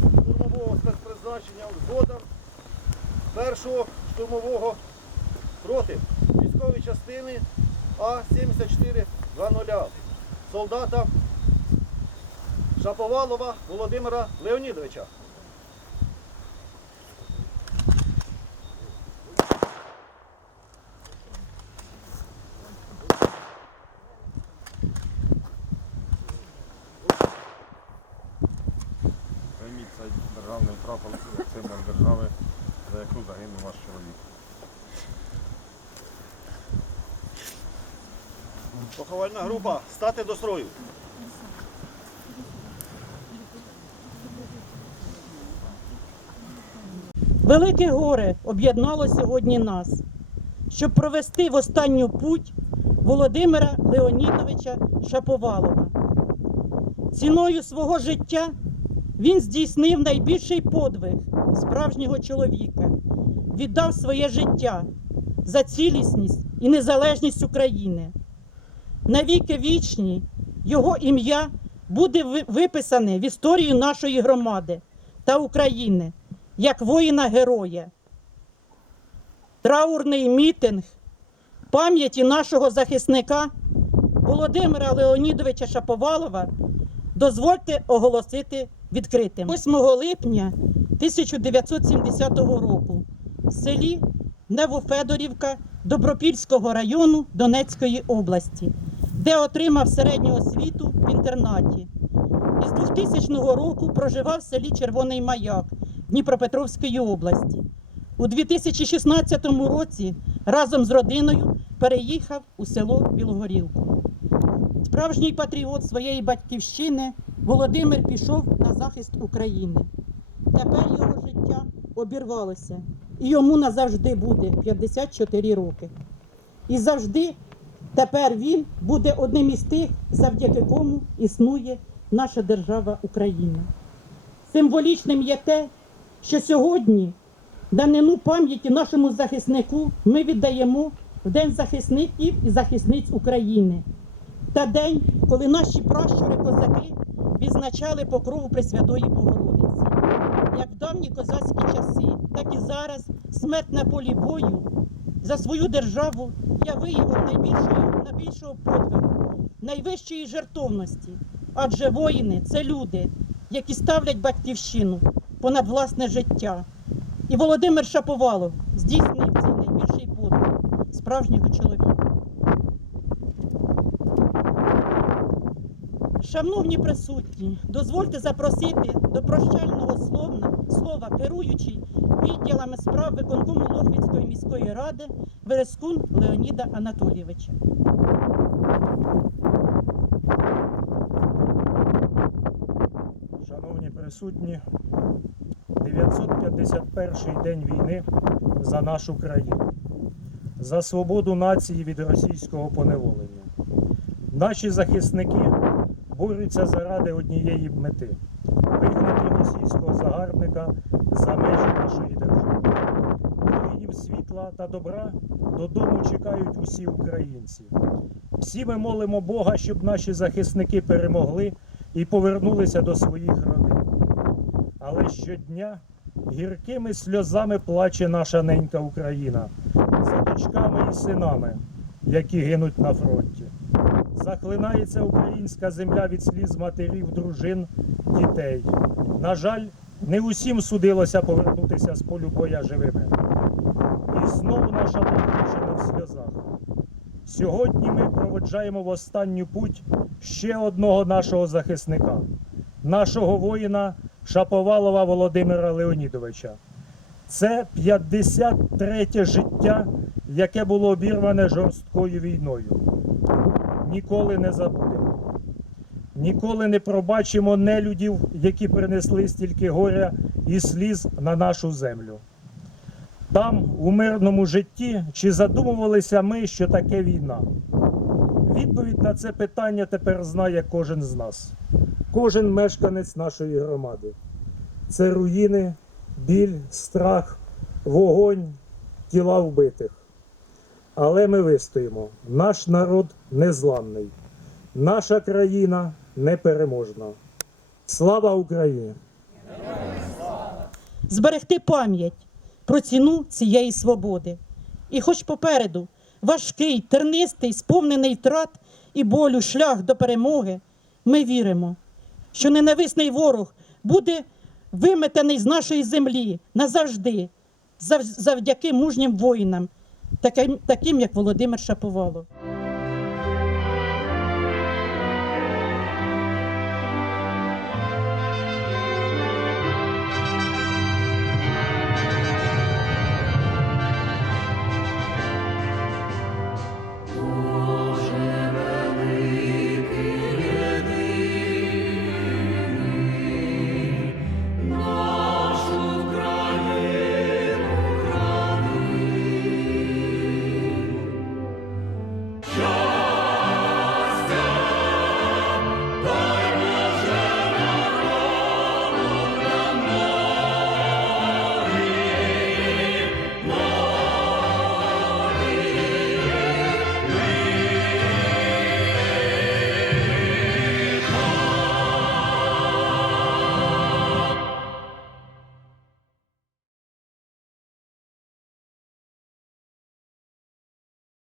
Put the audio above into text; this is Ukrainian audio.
штурмового спецпризначення згодом першого штурмового роти військової частини А-7420 солдата Шаповалова Володимира Леонідовича. Прийміть цей державний прапор як символ держави, за яку загинув ваш чоловік. Поховальна група стати до строю. Велике горе об'єднало сьогодні нас, щоб провести в останню путь Володимира Леонідовича Шаповалова. Ціною свого життя він здійснив найбільший подвиг справжнього чоловіка, віддав своє життя за цілісність і незалежність України. Навіки вічні його ім'я буде виписане в історію нашої громади та України як воїна-героя. Траурний мітинг пам'яті нашого захисника Володимира Леонідовича Шаповалова дозвольте оголосити відкритим. 8 липня 1970 року селі Невофедорівка Добропільського району Донецької області, де отримав середню освіту в інтернаті. Із 2000 року проживав в селі Червоний Маяк Дніпропетровської області. У 2016 році разом з родиною переїхав у село Білогорілку. Справжній патріот своєї батьківщини Володимир пішов на захист України. Тепер його життя обірвалося, і йому назавжди буде 54 роки. І завжди тепер він буде одним із тих, завдяки кому існує наша держава Україна. Символічним є те, що сьогодні данину пам'яті нашому захиснику ми віддаємо в День захисників і захисниць України та день, коли наші пращури козаки відзначали покрову Пресвятої Богородиці. Як в давні козацькі часи, так і зараз смерть на полі бою за свою державу я виявив найбільшого, найбільшого подвигу, найвищої жертовності. Адже воїни це люди, які ставлять батьківщину понад власне життя. І Володимир Шаповалов здійснив цей найбільший подвиг справжнього чоловіка. Шановні присутні, дозвольте запросити до прощального слова, слова керуючий відділами справ виконкому Лохвицької міської ради Верескун Леоніда Анатолійовича. Шановні присутні 951 день війни за нашу країну, за свободу нації від російського поневолення. Наші захисники борються заради однієї мети вигнати російського загарбника за межі нашої держави. Воїнів світла та добра додому чекають усі українці. Всі ми молимо Бога, щоб наші захисники перемогли і повернулися до своїх родин. Але щодня гіркими сльозами плаче наша ненька Україна за дочками і синами, які гинуть на фронті. Захлинається українська земля від сліз матерів, дружин, дітей. На жаль, не усім судилося повернутися з полю боя живими. І знову наша Батьківщина в сльозах. Сьогодні ми проводжаємо в останню путь ще одного нашого захисника, нашого воїна Шаповалова Володимира Леонідовича. Це 53 життя, яке було обірване жорсткою війною. Ніколи не забудемо. Ніколи не пробачимо нелюдів, які принесли стільки горя і сліз на нашу землю. Там, у мирному житті, чи задумувалися ми, що таке війна? Відповідь на це питання тепер знає кожен з нас, кожен мешканець нашої громади. Це руїни, біль, страх, вогонь, тіла вбитих. Але ми вистоїмо. Наш народ незламний, наша країна непереможна. Слава Україні! зберегти пам'ять про ціну цієї свободи. І хоч попереду важкий, тернистий, сповнений втрат і болю шлях до перемоги, ми віримо, що ненависний ворог буде виметений з нашої землі назавжди, завдяки мужнім воїнам, таким, таким як Володимир Шаповалов.